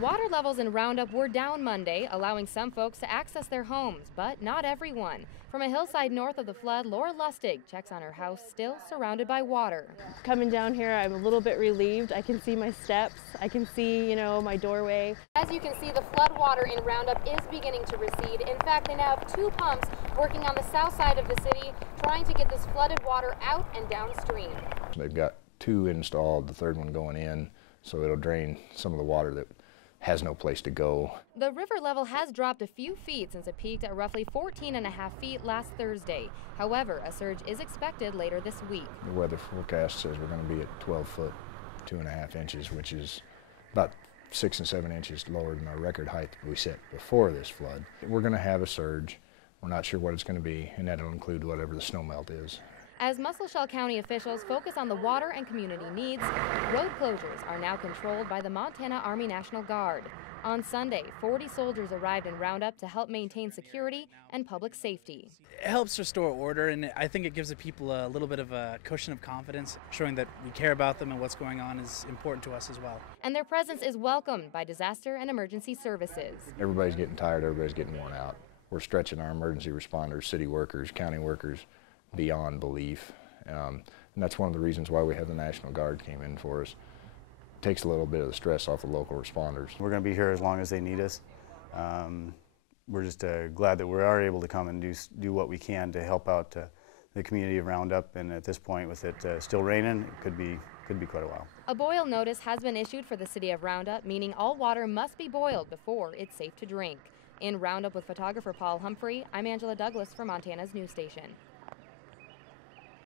Water levels in Roundup were down Monday, allowing some folks to access their homes, but not everyone. From a hillside north of the flood, Laura Lustig checks on her house still surrounded by water. Coming down here, I'm a little bit relieved. I can see my steps. I can see, my doorway. As you can see, the flood water in Roundup is beginning to recede. In fact, they now have 2 pumps working on the south side of the city, trying to get this flooded water out and downstream. They've got 2 installed, the 3rd one going in, so it'll drain some of the water that has no place to go. The river level has dropped a few feet since it peaked at roughly 14.5 feet last Thursday. However, a surge is expected later this week. The weather forecast says we're going to be at 12 foot, 2.5 inches, which is about 6 and 7 inches lower than our record height that we set before this flood. We're going to have a surge. We're not sure what it's going to be, and that'll include whatever the snowmelt is. As Musselshell County officials focus on the water and community needs, road closures are now controlled by the Montana Army National Guard. On Sunday, 40 soldiers arrived in Roundup to help maintain security and public safety. It helps restore order, and I think it gives the people a little bit of a cushion of confidence, showing that we care about them and what's going on is important to us as well. And their presence is welcomed by disaster and emergency services. Everybody's getting tired, everybody's getting worn out. We're stretching our emergency responders, city workers, county workers, beyond belief, and that's one of the reasons why we have the National Guard came in for us. It takes a little bit of the stress off the local responders. We're going to be here as long as they need us. We're just glad that we are able to come and do what we can to help out the community of Roundup, and at this point with it still raining, it could be quite a while. A boil notice has been issued for the city of Roundup, meaning all water must be boiled before it's safe to drink. In Roundup with photographer Paul Humphrey, I'm Angela Douglas for Montana's news station.